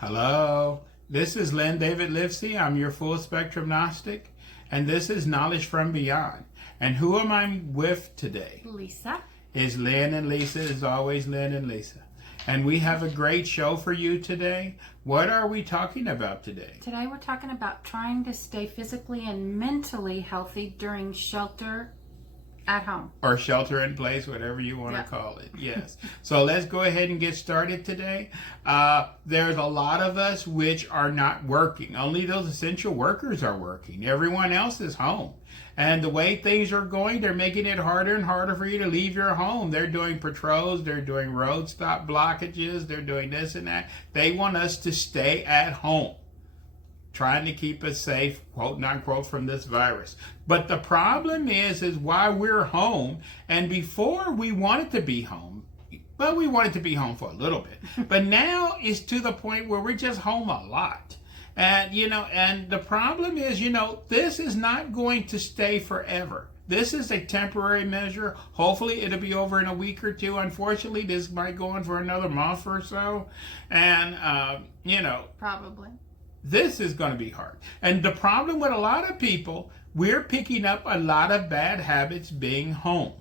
Hello, this is Lynn David Livsey. I'm your full spectrum Gnostic, and this is Knowledge from Beyond. And who am I with today? Lisa. Is Lynn and Lisa, as always, Lynn and Lisa. And we have a great show for you today. What are we talking about today? Today we're talking about trying to stay physically and mentally healthy during shelter at home. Or shelter in place, whatever you want to call it. Yes. So let's go ahead and get started today. There's a lot of us which are not working. Only those essential workers are working. Everyone else is home. And the way things are going, they're making it harder and harder for you to leave your home. They're doing patrols, they're doing road stop blockages, they're doing this and that. They want us to stay at home, trying to keep us safe, quote unquote, from this virus. But the problem is while we're home, and before we wanted to be home, well, we wanted to be home for a little bit, but now it's to the point where we're just home a lot. And, and the problem is, this is not going to stay forever. This is a temporary measure. Hopefully it'll be over in a week or two. Unfortunately, this might go on for another month or so. And, Probably. This is going to be hard. And the problem with a lot of people, we're picking up a lot of bad habits being home.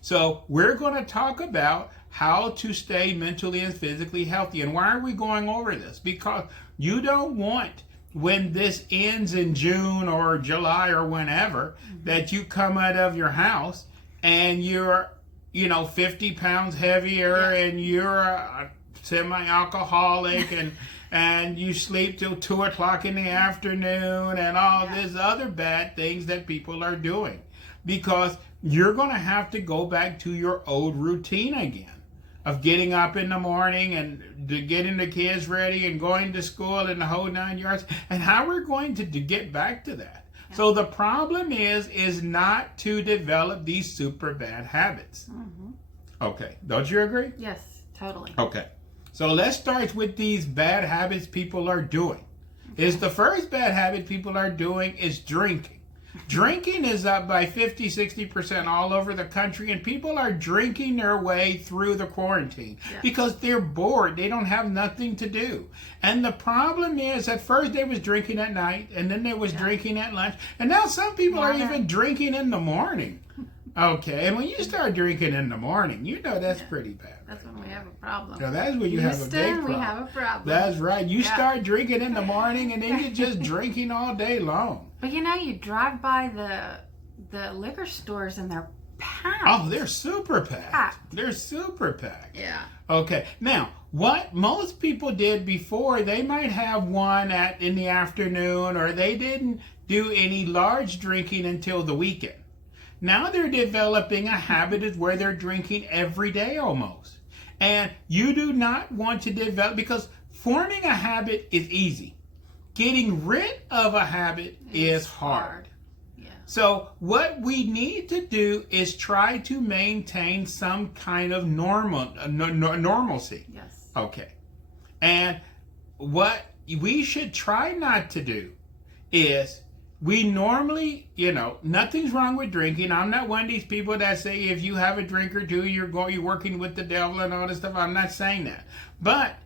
So we're going to talk about how to stay mentally and physically healthy. And why are we going over this? Because you don't want, when this ends in June or July or whenever, that you come out of your house and you're, 50 pounds heavier and you're a semi-alcoholic and you sleep till 2 o'clock in the afternoon and all this other bad things that people are doing. Because you're going to have to go back to your old routine again of getting up in the morning and getting the kids ready and going to school and the whole 9 yards, and how we're going to get back to that. Yeah. So the problem is not to develop these super bad habits. Mm-hmm. Okay, don't you agree? Yes, totally. Okay, so let's start with these bad habits people are doing. Okay. The first bad habit people are doing is drinking. Drinking is up by 50-60% all over the country, and people are drinking their way through the quarantine because they're bored. They don't have nothing to do. And the problem is, at first they was drinking at night, and then they was drinking at lunch, and now some people are even drinking in the morning. Okay, and when you start drinking in the morning, that's pretty bad. That's when we have a problem. So that's when you have a big problem. We have a problem. That's right. You start drinking in the morning, and then you're just drinking all day long. But you drive by the liquor stores and they're packed. Oh, they're super packed. They're super packed. Yeah. Okay. Now, what most people did before, they might have one in the afternoon, or they didn't do any large drinking until the weekend. Now they're developing a habit where they're drinking every day almost. And you do not want to develop, because forming a habit is easy. Getting rid of a habit is hard. Yeah. So what we need to do is try to maintain some kind of normalcy. Yes. Okay. And what we should try not to do is, we normally, nothing's wrong with drinking. I'm not one of these people that say if you have a drink or two, you're working with the devil and all this stuff. I'm not saying that. But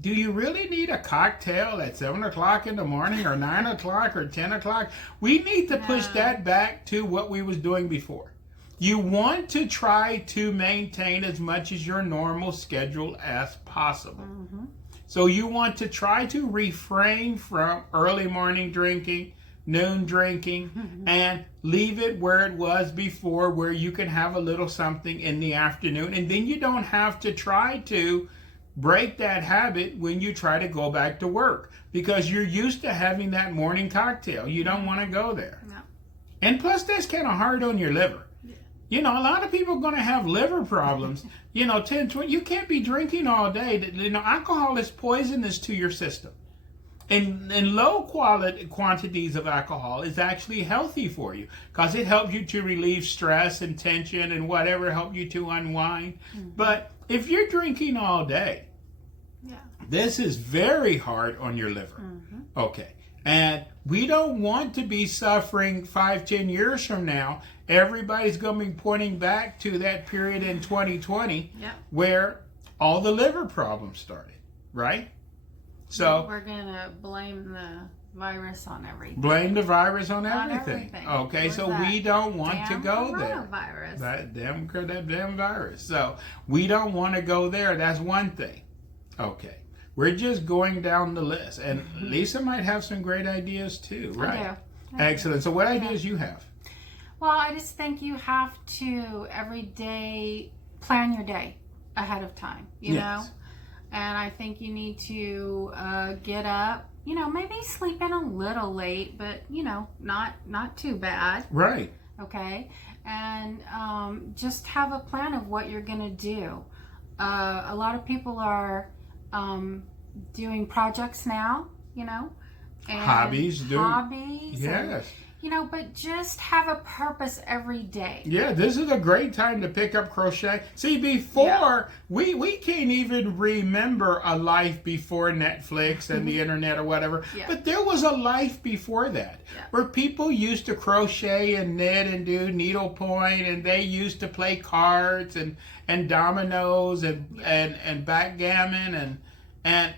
do you really need a cocktail at 7 o'clock in the morning or 9 o'clock or 10 o'clock? We need to push that back to what we was doing before. You want to try to maintain as much as your normal schedule as possible. Mm-hmm. So you want to try to refrain from early morning drinking, noon drinking, and leave it where it was before, where you can have a little something in the afternoon, and then you don't have to try to break that habit when you try to go back to work, because you're used to having that morning cocktail. You don't want to go there. No. And plus, that's kind of hard on your liver. Yeah. A lot of people are going to have liver problems. 10, 20, you can't be drinking all day. Alcohol is poisonous to your system. And low quantities of alcohol is actually healthy for you, because it helps you to relieve stress and tension and whatever, help you to unwind. Mm-hmm. But if you're drinking all day, this is very hard on your liver. Mm-hmm. Okay. And we don't want to be suffering 5-10 years from now. Everybody's going to be pointing back to that period in 2020 where all the liver problems started, right? So we're gonna blame the virus on everything. Blame the virus on On everything. everything. Okay, What's so that? we don't want to Damn go there. coronavirus. That damn virus. So we don't want to go there. That's one thing. Okay. We're just going down the list. And Lisa might have some great ideas too, right? I do. Excellent. So what ideas you have? Well, I just think you have to every day plan your day ahead of time, you know? And I think you need to get up, you know, maybe sleep in a little late, but, you know, not too bad. Right. Okay. And just have a plan of what you're going to do. A lot of people are doing projects now, you know. And Hobbies. Yes. And, you know, but just have a purpose every day. Yeah, this is a great time to pick up crochet. See, before, we can't even remember a life before Netflix and the internet or whatever. Yeah. But there was a life before that where people used to crochet and knit and do needlepoint, and they used to play cards and dominoes and backgammon and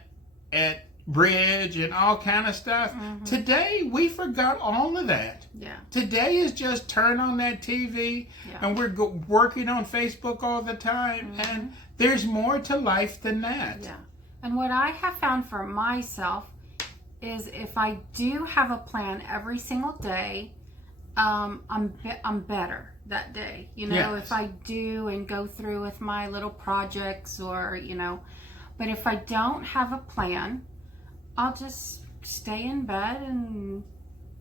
bridge and all kind of stuff. Today we forgot all of that. Today is just turn on that TV and we're working on Facebook all the time, and there's more to life than that. And what I have found for myself is if I do have a plan every single day, I'm better that day, you know. If I do and go through with my little projects, or you know. But if I don't have a plan, I'll just stay in bed and,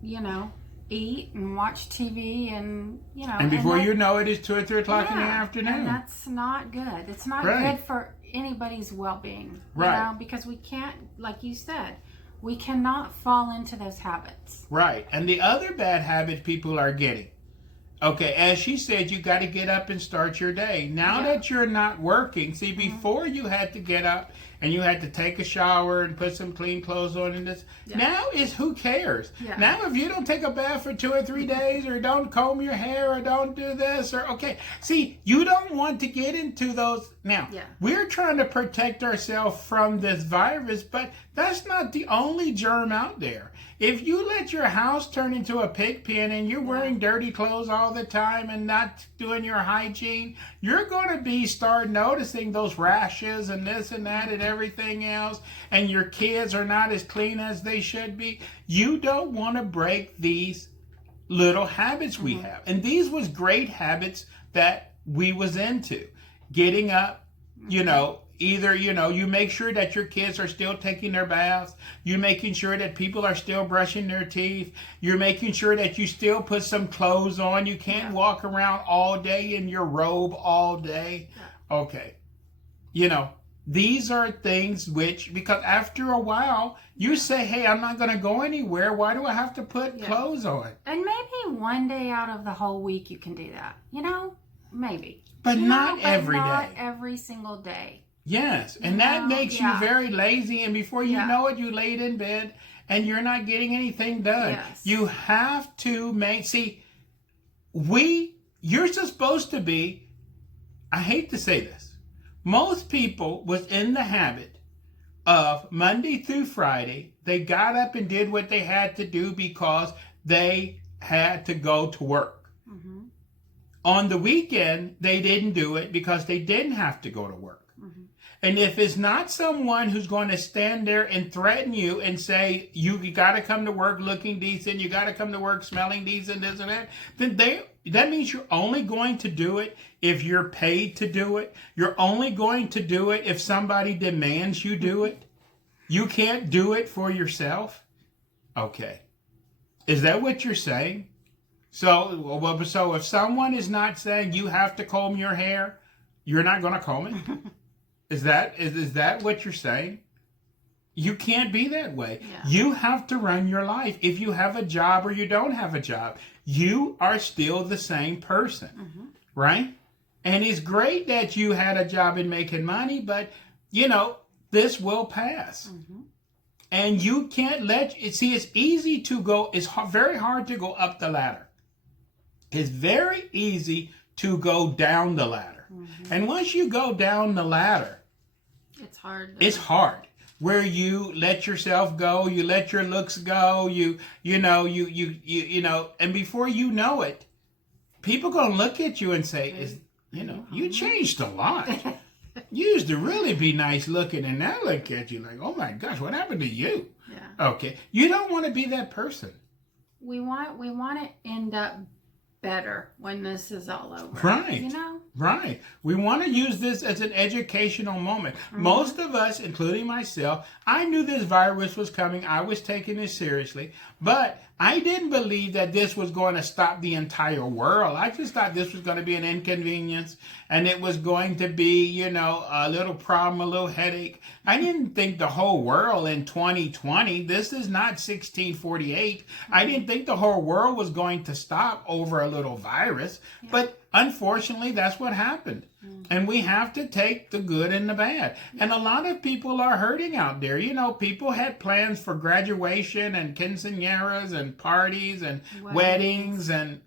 you know, eat and watch TV and, you know. And before you know it, it's 2 or 3 o'clock in the afternoon. And that's not good. It's not good for anybody's well-being. You know, because we can't, like you said, we cannot fall into those habits. Right. And the other bad habit people are getting. Okay, as she said, you got to get up and start your day. Now that you're not working, see, before you had to get up and you had to take a shower and put some clean clothes on and this. Now it's who cares? Now if you don't take a bath for 2 or 3 days, or don't comb your hair, or don't do this, or okay. See, you don't want to get into those. Now, we're trying to protect ourselves from this virus, but that's not the only germ out there. If you let your house turn into a pig pen and you're wearing dirty clothes all the time and not doing your hygiene, you're going to start noticing those rashes and this and that and everything else, and your kids are not as clean as they should be. You don't want to break these little habits we have. And these was great habits that we was into. Getting up, you know, either, you know, you make sure that your kids are still taking their baths. You're making sure that people are still brushing their teeth. You're making sure that you still put some clothes on. You can't walk around all day in your robe all day. Okay. You know, these are things which, because after a while, you say, hey, I'm not going to go anywhere. Why do I have to put clothes on? And maybe one day out of the whole week you can do that. You know, maybe. But not every day. Not every single day. Yes, and that makes you very lazy, and before you know it, you laid in bed and you're not getting anything done. You have to you're supposed to be, I hate to say this, most people was in the habit of Monday through Friday, they got up and did what they had to do because they had to go to work. On the weekend, they didn't do it because they didn't have to go to work. And if it's not someone who's going to stand there and threaten you and say, you got to come to work looking decent, you got to come to work smelling decent, this and that, then that means you're only going to do it if you're paid to do it. You're only going to do it if somebody demands you do it. You can't do it for yourself. Okay. Is that what you're saying? So if someone is not saying you have to comb your hair, you're not going to comb it? Is that what you're saying? You can't be that way. You have to run your life. If you have a job or you don't have a job, you are still the same person, right? And it's great that you had a job and making money, but, you know, this will pass. And you can't it's easy to go, it's very hard to go up the ladder. It's very easy to go down the ladder. And once you go down the ladder, it's hard. It's hard. where you let yourself go, you let your looks go, you know, and before you know it, people gonna look at you and say, you changed a lot. You used to really be nice looking, and now look at you like, oh my gosh, what happened to you? Yeah. Okay, you don't want to be that person. We want to end up better when this is all over. Right. You know? Right. We want to use this as an educational moment. Mm-hmm. Most of us, including myself, I knew this virus was coming. I was taking it seriously. But I didn't believe that this was going to stop the entire world. I just thought this was going to be an inconvenience, and it was going to be, a little problem, a little headache. I didn't think the whole world in 2020, this is not 1648. I didn't think the whole world was going to stop over a little virus. Yeah. But unfortunately, that's what happened. And we have to take the good and the bad. And a lot of people are hurting out there. People had plans for graduation and quinceañeras and parties and weddings and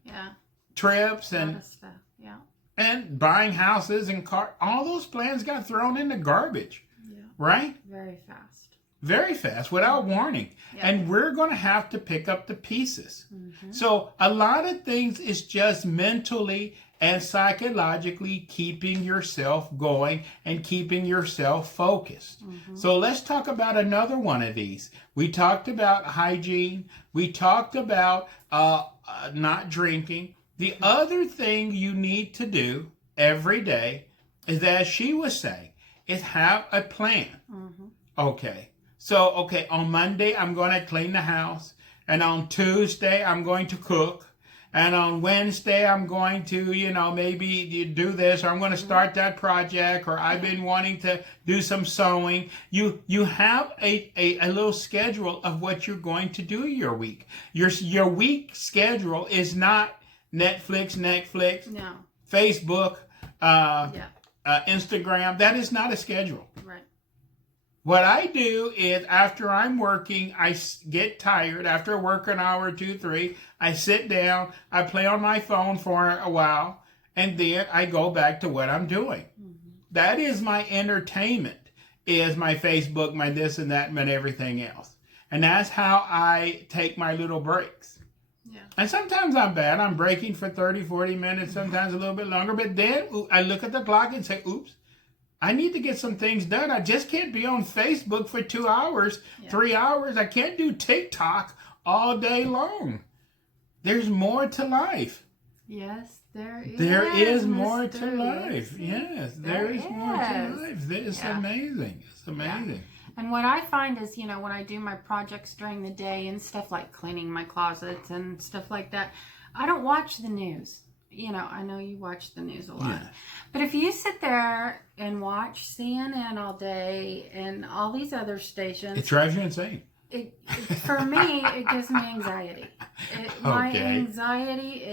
trips and stuff. Yeah. And buying houses and cars. All those plans got thrown in the garbage. Yeah. Right? Very fast. Very fast, without warning. Yeah. And we're going to have to pick up the pieces. Mm-hmm. So a lot of things is just mentally and psychologically keeping yourself going and keeping yourself focused. Mm-hmm. So let's talk about another one of these. We talked about hygiene. We talked about not drinking. The other thing you need to do every day is, as she was saying, is have a plan. Mm-hmm. Okay. So, on Monday, I'm going to clean the house. And on Tuesday, I'm going to cook. And on Wednesday, I'm going to, maybe do this, or I'm going to start that project, or I've been wanting to do some sewing. You have a little schedule of what you're going to do your week. Your week schedule is not Netflix, no. Facebook, Instagram. That is not a schedule. Right. What I do is, after I'm working, I get tired. After I work an hour, 2, 3, I sit down, I play on my phone for a while, and then I go back to what I'm doing. Mm-hmm. That is my entertainment, is my Facebook, my this and that, and everything else. And that's how I take my little breaks. Yeah. And sometimes I'm bad. I'm breaking for 30, 40 minutes, sometimes a little bit longer. But then I look at the clock and say, oops. I need to get some things done. I just can't be on Facebook for 2 hours, 3 hours. I can't do TikTok all day long. There's more to life. Yes, there is. There is more to life. Yes, there is more to life. It's amazing. It's amazing. Yeah. And what I find is, when I do my projects during the day and stuff like cleaning my closets and stuff like that, I don't watch the news. I know you watch the news a lot. Yeah. But if you sit there and watch CNN all day and all these other stations... It drives you insane. For me, it gives me anxiety. My anxiety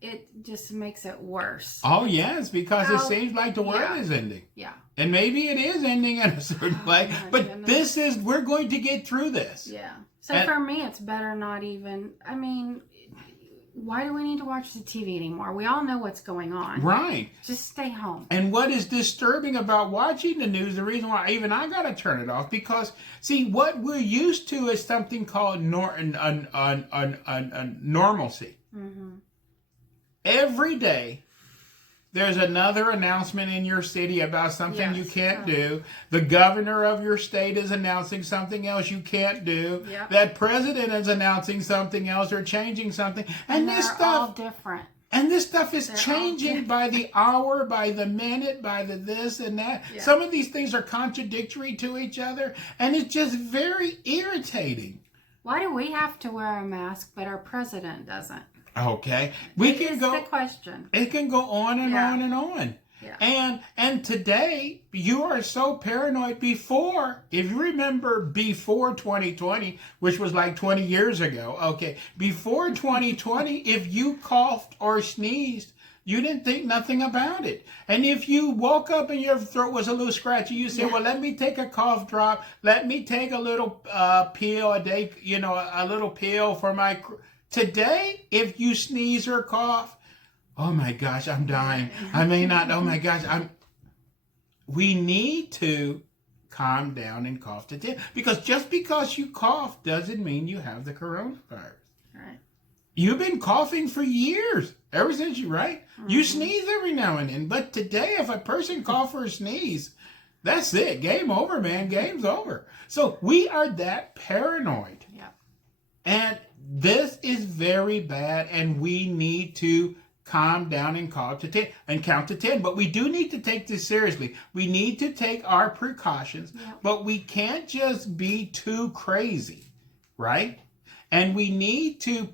it just makes it worse. Oh, yes, because it seems like the world is ending. Yeah. And maybe it is ending in a certain way. But we're going to get through this. Yeah. So for me, it's better not even... why do we need to watch the TV anymore? We all know what's going on. Right. Just stay home. And what is disturbing about watching the news, the reason why even I got to turn it off, because, see, what we're used to is something called normalcy. Mm-hmm. Every day, there's another announcement in your city about something you can't do. The governor of your state is announcing something else you can't do. Yep. That president is announcing something else or changing something. And this stuff all different. And this stuff is changing by the hour, by the minute, by the this and that. Yeah. Some of these things are contradictory to each other, and it's just very irritating. Why do we have to wear a mask, but our president doesn't? Okay, the question. It can go on and on and on. Yeah. And today you are so paranoid. Before, if you remember, before 2020, which was like 20 years ago. Okay, before 2020, if you coughed or sneezed, you didn't think nothing about it. And if you woke up and your throat was a little scratchy, you said, well, let me take a cough drop. Let me take a little pill a day, a little pill for my... Today, if you sneeze or cough, oh my gosh, I'm dying. I may not, oh my gosh, we need to calm down and cough to 10. Because just because you cough doesn't mean you have the coronavirus. Right. You've been coughing for years, ever since you, right? Mm-hmm. You sneeze every now and then. But today, if a person coughs or sneeze, that's it. Game over, man. Game's over. So we are that paranoid. Yeah. And this is very bad, and we need to calm down and count to 10. But we do need to take this seriously. We need to take our precautions, but we can't just be too crazy, right? And we need to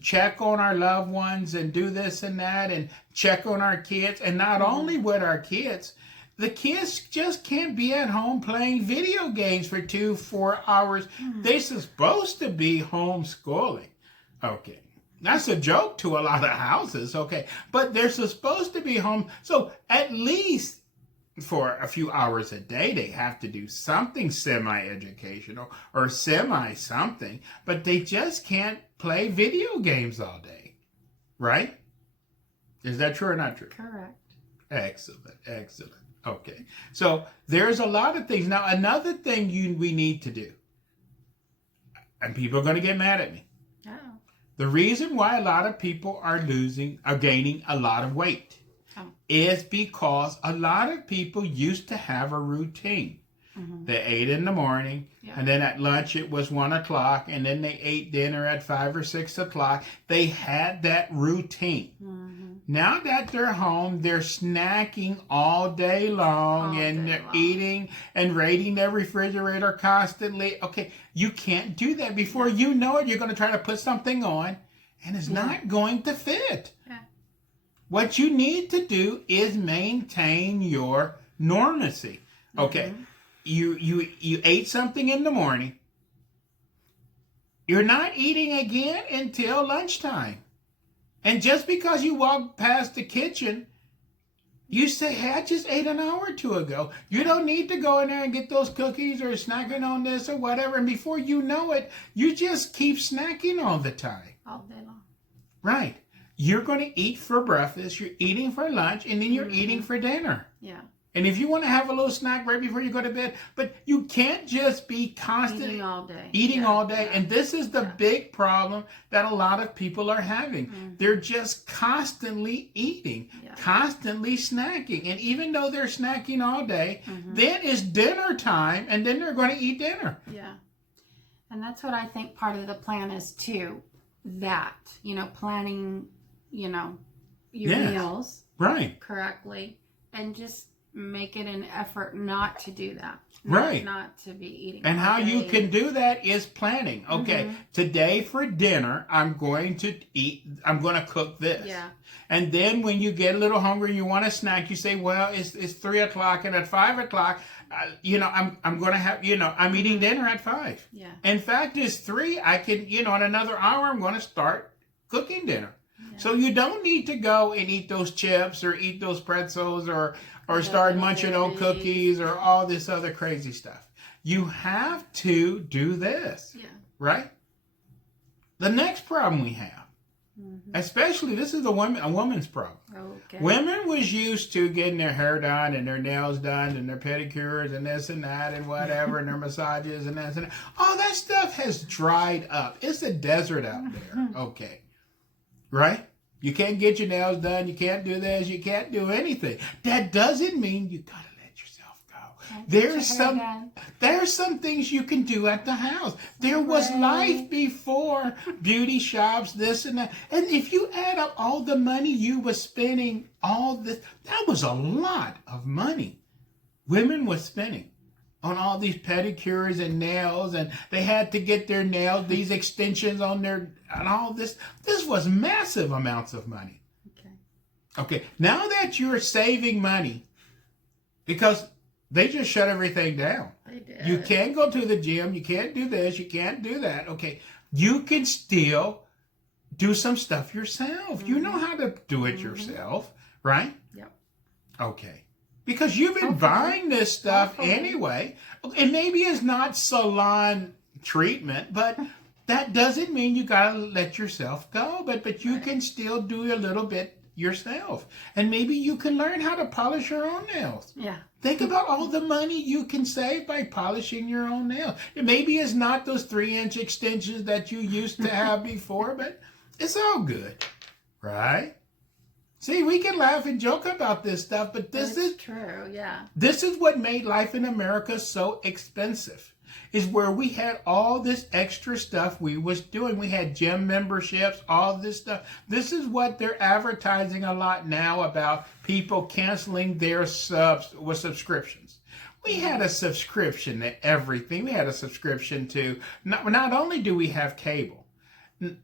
check on our loved ones and do this and that and check on our kids. And not only with our kids, the kids just can't be at home playing video games for 2-4 hours. They're supposed to be homeschooling. Okay. That's a joke to a lot of houses, okay? But they're supposed to be home. So at least for a few hours a day, they have to do something semi-educational or semi-something. But they just can't play video games all day, right? Is that true or not true? Correct. Excellent, excellent. Okay. So there's a lot of things. Now, another thing we need to do, and people are going to get mad at me. The reason why a lot of people are gaining a lot of weight is because a lot of people used to have a routine. They ate in the morning, and then at lunch it was 1 o'clock, and then they ate dinner at 5 or 6 o'clock. They had that routine. Now that they're home, they're snacking all day long, they're eating and raiding their refrigerator constantly. Okay, you can't do that. Before you know it, you're going to try to put something on, and it's not going to fit. What you need to do is maintain your normacy. Okay, you ate something in the morning. You're not eating again until lunchtime. And just because you walk past the kitchen, you say, hey, I just ate an hour or two ago. You don't need to go in there and get those cookies or snacking on this or whatever. And before you know it, you just keep snacking all the time. All day long. Right. You're going to eat for breakfast, you're eating for lunch, and then you're eating for dinner. Yeah. And if you want to have a little snack right before you go to bed, but you can't just be constantly eating all day. And this is the big problem that a lot of people are having. They're just constantly eating, constantly snacking. And even though they're snacking all day, then it's dinner time, and then they're going to eat dinner. Yeah. And that's what I think part of the plan is too. That, planning, your meals correctly, and just make it an effort not to do that. Not to be eating. And how you can do that is planning. Okay, today for dinner, I'm going to cook this. Yeah. And then when you get a little hungry and you want a snack, you say, well, it's 3 o'clock, and at 5 o'clock, I'm going to have, I'm eating dinner at 5. Yeah. In fact, it's 3. I can, in another hour, I'm going to start cooking dinner. Yeah. So you don't need to go and eat those chips or eat those pretzels or start munching on cookies or all this other crazy stuff. You have to do this. Yeah. Right? The next problem we have, especially, this is a woman's problem. Okay. Women was used to getting their hair done and their nails done and their pedicures and this and that and whatever and their massages and this and that. All that stuff has dried up. It's a desert out there. Okay. Right? You can't get your nails done. You can't do this. You can't do anything. That doesn't mean you gotta let yourself go. There's some things you can do at the house. There was life before beauty shops, this and that. And if you add up all the money you were spending, all this, that was a lot of money women were spending on all these pedicures and nails, and they had to get their nails, these extensions on their, and all this. This was massive amounts of money. Okay, now that you're saving money, because they just shut everything down. They did. You can't go to the gym, you can't do this, you can't do that. Okay, you can still do some stuff yourself. You know how to do it yourself, right? Yep. Okay. Because you've been buying this stuff anyway. And maybe it's not salon treatment, but that doesn't mean you got to let yourself go. But you can still do a little bit yourself. And maybe you can learn how to polish your own nails. Yeah. Think about all the money you can save by polishing your own nails. Maybe it's not those 3-inch extensions that you used to have before, but it's all good, right? See, we can laugh and joke about this stuff, but this is true, yeah. This is what made life in America so expensive. Is where we had all this extra stuff we was doing. We had gym memberships, all this stuff. This is what they're advertising a lot now about people canceling their subscriptions. We had a subscription to everything. We had a subscription to, not only do we have cable,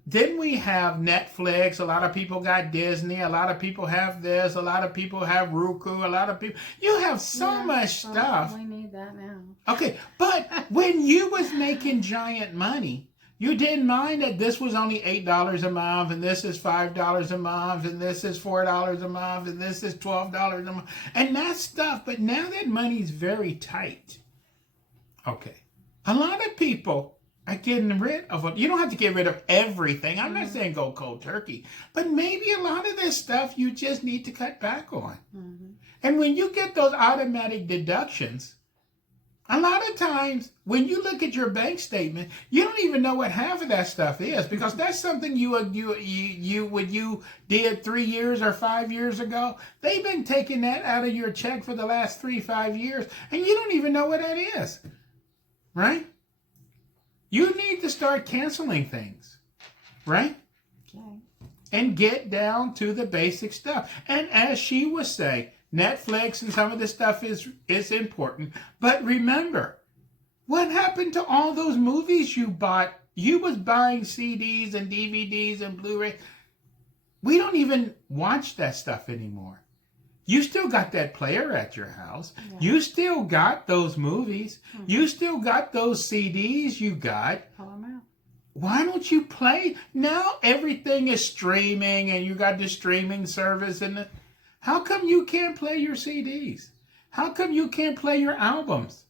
then we have Netflix. A lot of people got Disney. A lot of people have this. A lot of people have Roku. A lot of people. You have so much stuff. We need that now. Okay, but when you was making giant money, you didn't mind that this was only $8 a month, and this is $5 a month, and this is $4 a month, and this is $12 a month, and that stuff. But now that money's very tight. Okay, a lot of people are getting rid of it. You don't have to get rid of everything. I'm not saying go cold turkey, but maybe a lot of this stuff you just need to cut back on. And when you get those automatic deductions, a lot of times when you look at your bank statement, you don't even know what half of that stuff is, because that's something you did 3 years or 5 years ago. They've been taking that out of your check for the last 3-5 years, and you don't even know what that is, right? You need to start canceling things, right? Okay. And get down to the basic stuff. And as she was saying, Netflix and some of this stuff is important. But remember, what happened to all those movies you bought? You was buying CDs and DVDs and Blu-ray. We don't even watch that stuff anymore. You still got that player at your house. Yeah. You still got those movies. You still got those CDs you got. Why don't you play? Now everything is streaming, and you got the streaming service. And how come you can't play your CDs? How come you can't play your albums?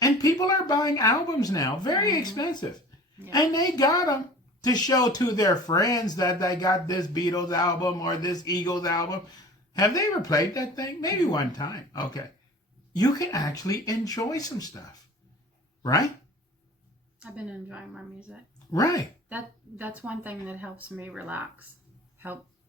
And people are buying albums now, very expensive. Yeah. And they got them to show to their friends that they got this Beatles album or this Eagles album. Have they ever played that thing? Maybe one time. Okay. You can actually enjoy some stuff. Right? I've been enjoying my music. Right. That's one thing that helps me relax.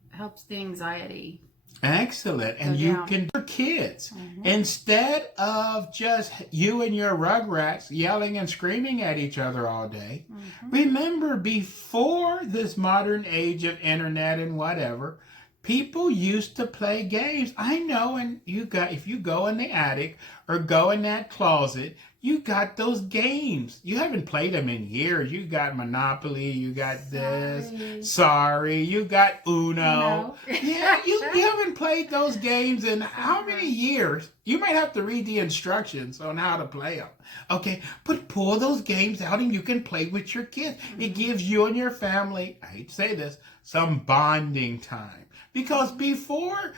Helps the anxiety. Excellent. And you can, for kids, instead of just you and your rugrats yelling and screaming at each other all day, remember, before this modern age of internet and whatever, people used to play games. I know, and if you go in the attic or go in that closet, you got those games. You haven't played them in years. You got Monopoly, you got this, Sorry, you got Uno. Yeah, you haven't played those games in how many years? You might have to read the instructions on how to play them. Okay, but pull those games out and you can play with your kids. It gives you and your family, I hate to say this, some bonding time. Because before,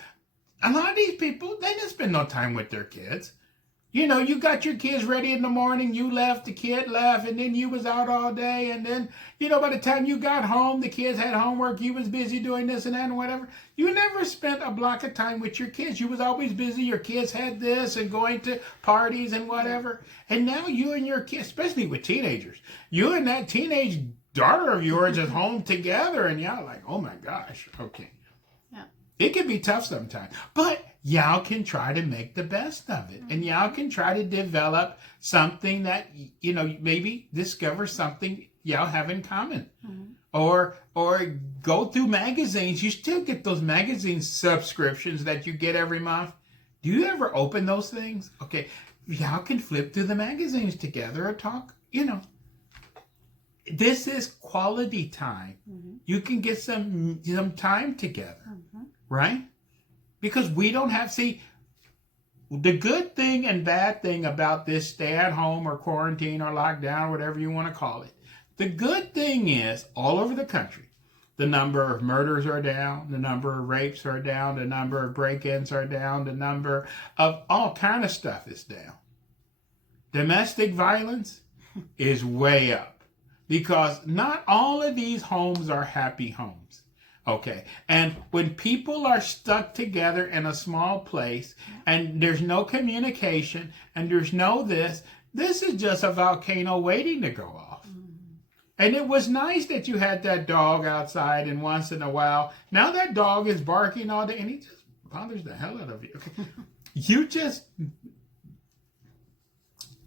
a lot of these people, they didn't spend no time with their kids. You know, you got your kids ready in the morning, you left, the kid left, and then you was out all day, and then, by the time you got home, the kids had homework, you was busy doing this and that and whatever. You never spent a block of time with your kids. You was always busy. Your kids had this and going to parties and whatever. And now you and your kids, especially with teenagers, you and that teenage daughter of yours is home together, and y'all like, oh my gosh, okay. It can be tough sometimes, but y'all can try to make the best of it. And y'all can try to develop something that, maybe discover something y'all have in common. Or go through magazines. You still get those magazine subscriptions that you get every month. Do you ever open those things? Okay, y'all can flip through the magazines together or talk, This is quality time. You can get some time together. Right? Because we don't have, the good thing and bad thing about this stay at home or quarantine or lockdown or whatever you want to call it. The good thing is, all over the country, the number of murders are down, the number of rapes are down, the number of break-ins are down, the number of all kind of stuff is down. Domestic violence is way up, because not all of these homes are happy homes. Okay. And when people are stuck together in a small place and there's no communication and there's no this is just a volcano waiting to go off. And it was nice that you had that dog outside, and once in a while, now that dog is barking all day and he just bothers the hell out of you. Okay. You just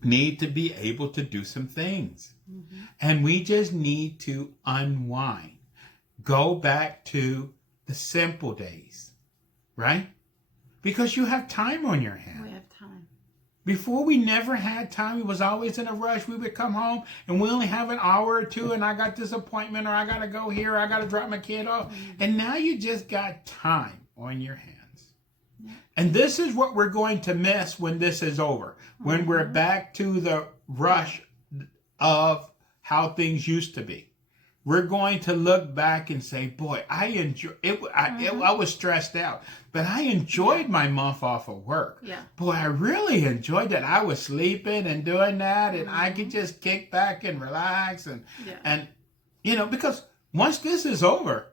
need to be able to do some things. And we just need to unwind. Go back to the simple days, right? Because you have time on your hands. We have time. Before, we never had time. We was always in a rush. We would come home and we only have an hour or two, and I got this appointment, or I got to go here, or I got to drop my kid off. And now you just got time on your hands. And this is what we're going to miss when this is over, when we're back to the rush of how things used to be. We're going to look back and say, boy, I enjoy it. I was stressed out, but I enjoyed my month off of work. Yeah. Boy, I really enjoyed that. I was sleeping and doing that, and I could just kick back and relax. And because once this is over,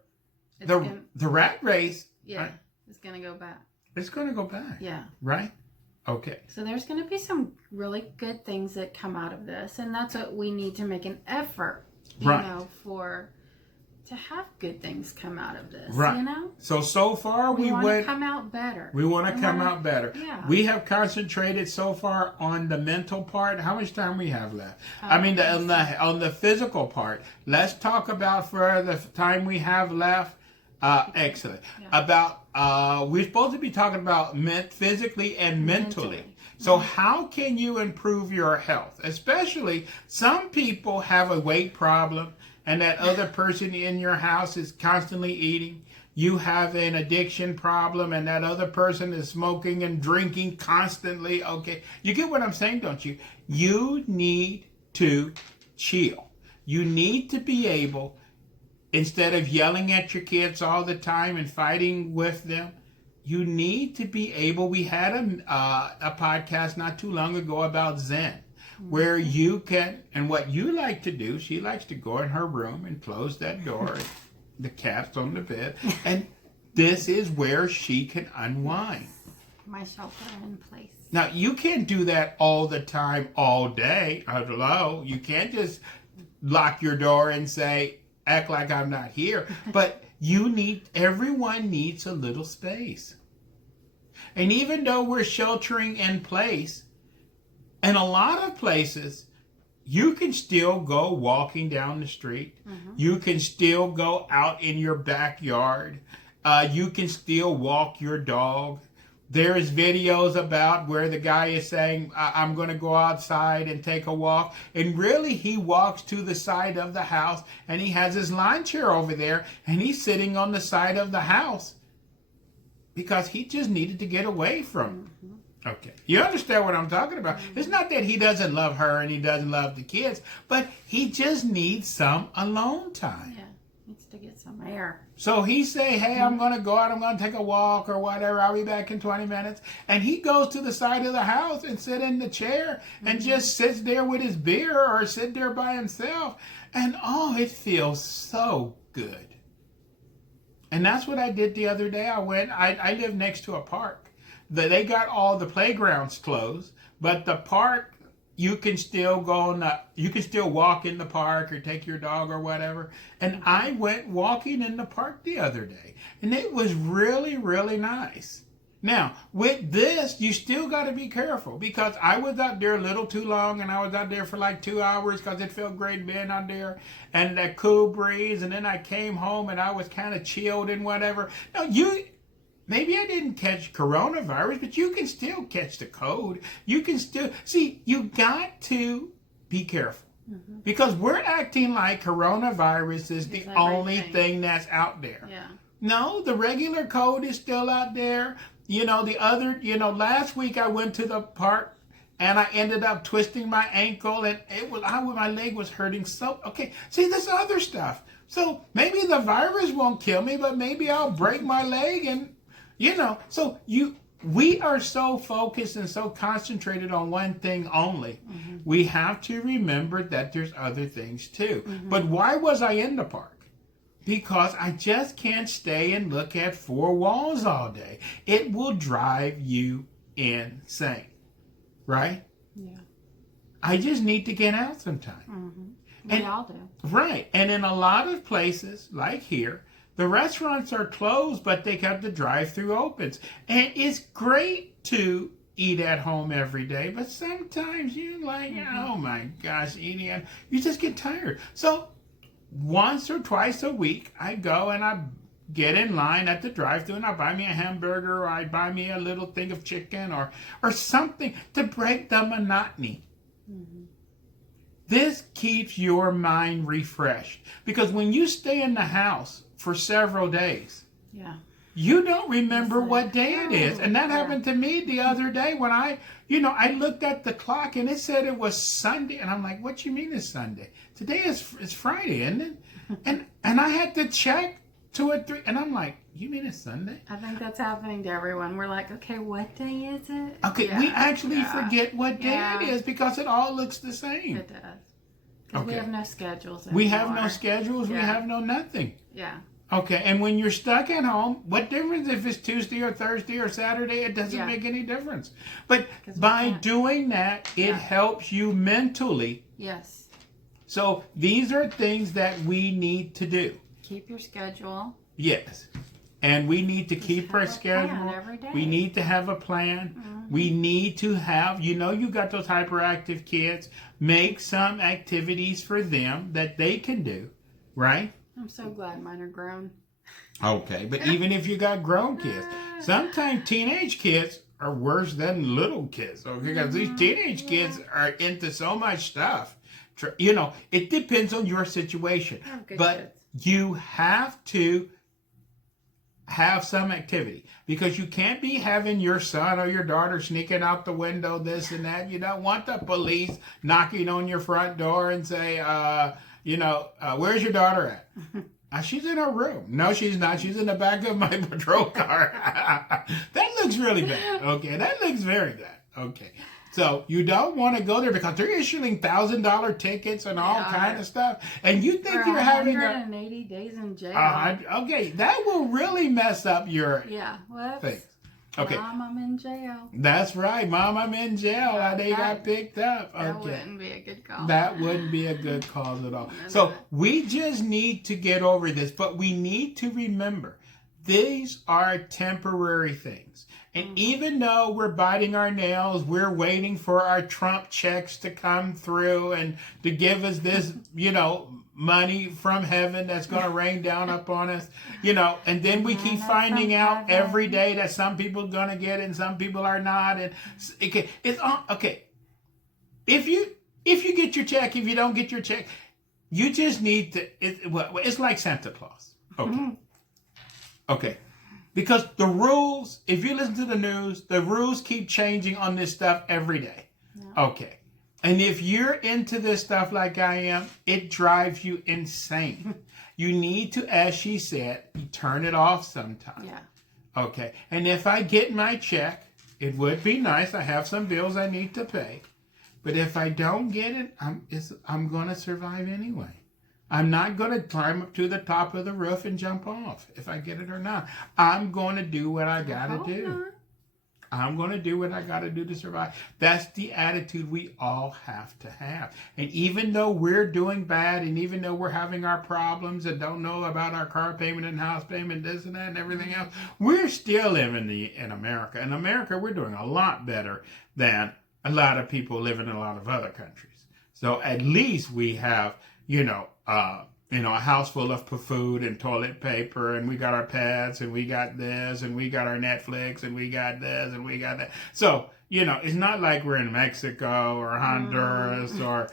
the rat race, right, it's going to go back. It's going to go back. Yeah. Right? Okay. So there's going to be some really good things that come out of this, and that's what we need to make an effort. To have good things come out of this, right? So far we want to come out better. We want to come out better. Yeah. We have concentrated so far on the mental part. How much time we have left? On the physical part. Let's talk about for the time we have left. Excellent. Yeah. We're supposed to be talking about physically and mentally. So how can you improve your health? Especially some people have a weight problem, and that other person in your house is constantly eating. You have an addiction problem, and that other person is smoking and drinking constantly. Okay, you get what I'm saying, don't you? You need to chill. You need to be able, instead of yelling at your kids all the time and fighting with them, you need to be able. We had a podcast not too long ago about Zen, where you can, and what you like to do, she likes to go in her room and close that door, and the cat's on the bed, and this is where she can unwind. My shelter in place. Now, you can't do that all the time, all day. Hello. You can't just lock your door and say, act like I'm not here. But everyone needs a little space. And even though we're sheltering in place, in a lot of places, you can still go walking down the street. You can still go out in your backyard. You can still walk your dog. There's videos about where the guy is saying, I'm going to go outside and take a walk. And really, he walks to the side of the house, and he has his lawn chair over there, and he's sitting on the side of the house because he just needed to get away from it. Okay. You understand what I'm talking about? It's not that he doesn't love her and he doesn't love the kids, but he just needs some alone time. Yeah. Needs to get some air. So he say, hey, I'm going to go out, I'm going to take a walk or whatever, I'll be back in 20 minutes. And he goes to the side of the house and sit in the chair and just sits there with his beer or sit there by himself. And it feels so good. And that's what I did the other day. I live next to a park. They got all the playgrounds closed, but the park, you can still you can still walk in the park or take your dog or whatever. And I went walking in the park the other day, and it was really, really nice. Now, with this, you still got to be careful, because I was out there a little too long, and I was out there for like 2 hours because it felt great being out there and that cool breeze. And then I came home and I was kind of chilled and whatever. Now, maybe I didn't catch coronavirus, but you can still catch the cold. You can still, you got to be careful. Because we're acting like coronavirus is the only thing that's out there. Yeah. No, the regular cold is still out there. Last week I went to the park and I ended up twisting my ankle, and my leg was hurting so. Okay, this other stuff. So maybe the virus won't kill me, but maybe I'll break my leg, and we are so focused and so concentrated on one thing only. We have to remember that there's other things too. But why was I in the park? because I just can't stay and look at four walls all day. It will drive you insane, right? Yeah. I just need to get out sometime. Mm-hmm. We all do. Right. And in a lot of places, like here, the restaurants are closed, but they got the drive-through opens. And it's great to eat at home every day, but sometimes you're like, oh my gosh, eating at, you just get tired. So once or twice a week, I go and I get in line at the drive-thru and I buy me a hamburger, or I buy me a little thing of chicken or something to break the monotony. Mm-hmm. This keeps your mind refreshed, because when you stay in the house for several days, you don't remember what day it is. And that happened to me the other day when I looked at the clock and it said it was Sunday. And I'm like, what you mean it's Sunday? Today is Friday, isn't it? And I had to check 2 or 3. And I'm like, you mean it's Sunday? I think that's happening to everyone. We're like, okay, what day is it? Okay, we actually forget what day it is because it all looks the same. It does. Because we have no schedules anymore. We have no schedules. We have no nothing. Yeah. Okay, and when you're stuck at home, what difference if it's Tuesday or Thursday or Saturday? It doesn't make any difference. But by doing that, it helps you mentally. Yes. So these are things that we need to do. Keep your schedule. Yes. And we need to keep our schedule. Every day. We need to have a plan. Mm-hmm. We need to have, you got those hyperactive kids. Make some activities for them that they can do, right? I'm so glad mine are grown. Okay, but even if you got grown kids, sometimes teenage kids are worse than little kids. Okay, because these teenage kids are into so much stuff. It depends on your situation. But you have to have some activity, because you can't be having your son or your daughter sneaking out the window, this and that. You don't want the police knocking on your front door and say, where's your daughter at? She's in her room. No, she's not. She's in the back of my patrol car. That looks really bad. Okay, that looks very bad. Okay. So you don't want to go there because they're issuing $1,000 tickets and all kind of stuff. And you think you're having 180 days in jail. Okay, that will really mess up your things. Okay. Mom, I'm in jail. That's right. Mom, I'm in jail. They got picked up. Okay. That wouldn't be a good call. That wouldn't be a good cause at all. So we just need to get over this. But we need to remember, these are temporary things. And even though we're biting our nails, we're waiting for our Trump checks to come through and to give us this, money from heaven that's going to rain down upon us, and then we keep finding out every day that some people are going to get it and some people are not. And it's okay. If you get your check, if you don't get your check, you just need to, it's like Santa Claus. Okay. Okay. Because the rules, if you listen to the news, the rules keep changing on this stuff every day. Yeah. Okay. And if you're into this stuff like I am, it drives you insane. You need to, as she said, turn it off sometime. Yeah. Okay. And if I get my check, it would be nice. I have some bills I need to pay. But if I don't get it, I'm going to survive anyway. I'm not going to climb up to the top of the roof and jump off if I get it or not. I'm going to do what I got to do. I'm going to do what I got to do to survive. That's the attitude we all have to have. And even though we're doing bad, and even though we're having our problems and don't know about our car payment and house payment, this and that and everything else, we're still living in America. In America, we're doing a lot better than a lot of people live in a lot of other countries. So at least we have, a house full of food and toilet paper, and we got our pets, and we got this, and we got our Netflix, and we got this, and we got that. So, it's not like we're in Mexico or Honduras or,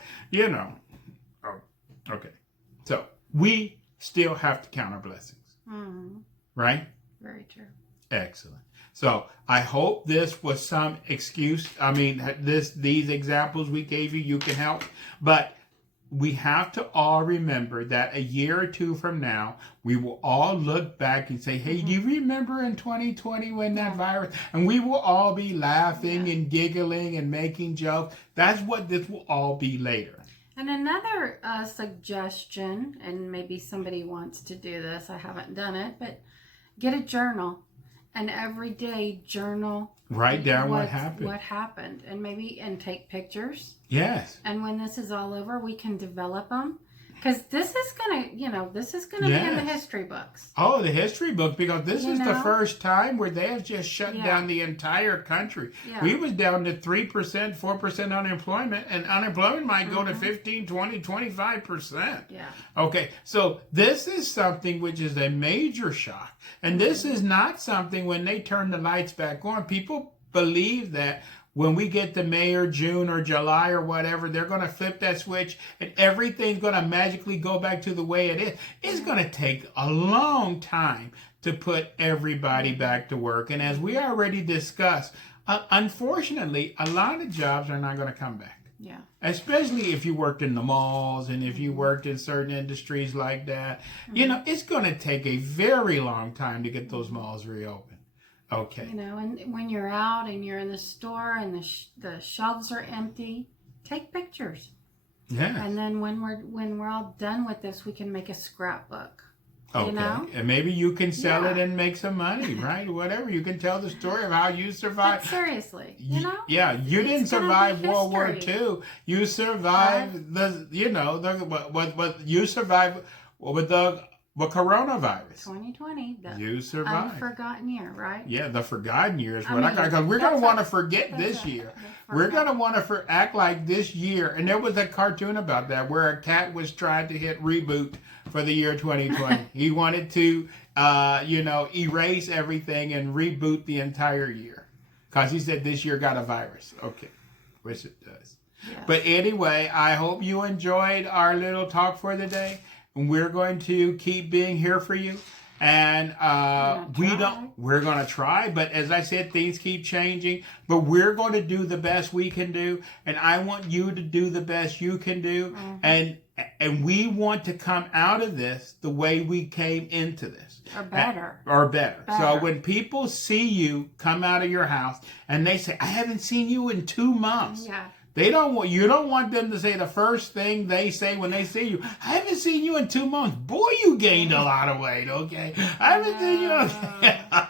okay. So we still have to count our blessings. Right? Very true. Excellent. So I hope this was some excuse. I mean, these examples we gave you can help, but we have to all remember that a year or two from now, we will all look back and say, hey, do you remember in 2020 when that virus? And we will all be laughing and giggling and making jokes. That's what this will all be later. And another suggestion, and maybe somebody wants to do this, I haven't done it, but get a journal and every day journal. Write down what happened. What happened, and take pictures. Yes. And when this is all over, we can develop them. Because this is gonna be in the history books. Oh, the history book, because this is the first time where they have just shut down the entire country. Yeah. We was down to 3%, 4% unemployment, and unemployment might go to 15, 20, 25%. Yeah. Okay, so this is something which is a major shock. And this is not something when they turn the lights back on. People believe that when we get to May or June or July or whatever, they're going to flip that switch and everything's going to magically go back to the way it is. It's going to take a long time to put everybody back to work. And as we already discussed, unfortunately, a lot of jobs are not going to come back. Yeah. Especially if you worked in the malls and if you worked in certain industries like that. You know, it's going to take a very long time to get those malls reopened. Okay. You know, and when you're out and you're in the store and the shelves are empty, take pictures. Yeah. And then when we're all done with this, we can make a scrapbook. Okay. You know? And maybe you can sell it and make some money, right? Whatever. You can tell the story of how you survived. But seriously, you know? Yeah, you didn't survive World War II. You survived what you survived with the coronavirus. 2020. You survived. Unforgotten year, right? Yeah, the forgotten year is what I got. Because we're going to want to forget this year. We're going to want to act like this year. And there was a cartoon about that where a cat was trying to hit reboot for the year 2020. He wanted to, erase everything and reboot the entire year. Because he said this year got a virus. Okay, which it does. Yes. But anyway, I hope you enjoyed our little talk for the day. We're going to keep being here for you. And we're going to try. But as I said, things keep changing. But we're going to do the best we can do. And I want you to do the best you can do. Mm-hmm. And we want to come out of this the way we came into this. Or better. So when people see you come out of your house and they say, I haven't seen you in 2 months. Yeah. You don't want them to say the first thing they say when they see you, I haven't seen you in 2 months. Boy, you gained a lot of weight, okay? I haven't seen you.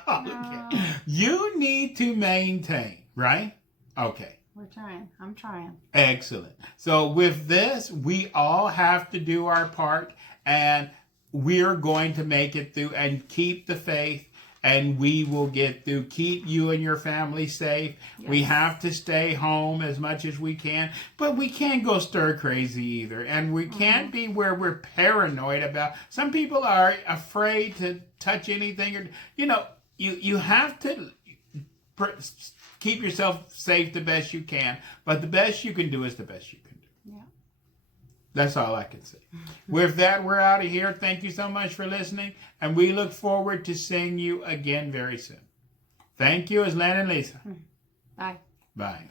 Okay. You need to maintain, right? Okay. We're trying. I'm trying. Excellent. So with this, we all have to do our part, and we're going to make it through and keep the faith. And we will get through. Keep you and your family safe. Yes. We have to stay home as much as we can. But we can't go stir crazy either. And we can't be where we're paranoid about. Some people are afraid to touch anything. You have to keep yourself safe the best you can. But the best you can do is the best you can do. Yeah. That's all I can say. With that, we're out of here. Thank you so much for listening. And we look forward to seeing you again very soon. Thank you, as Lynn and Lisa. Bye. Bye.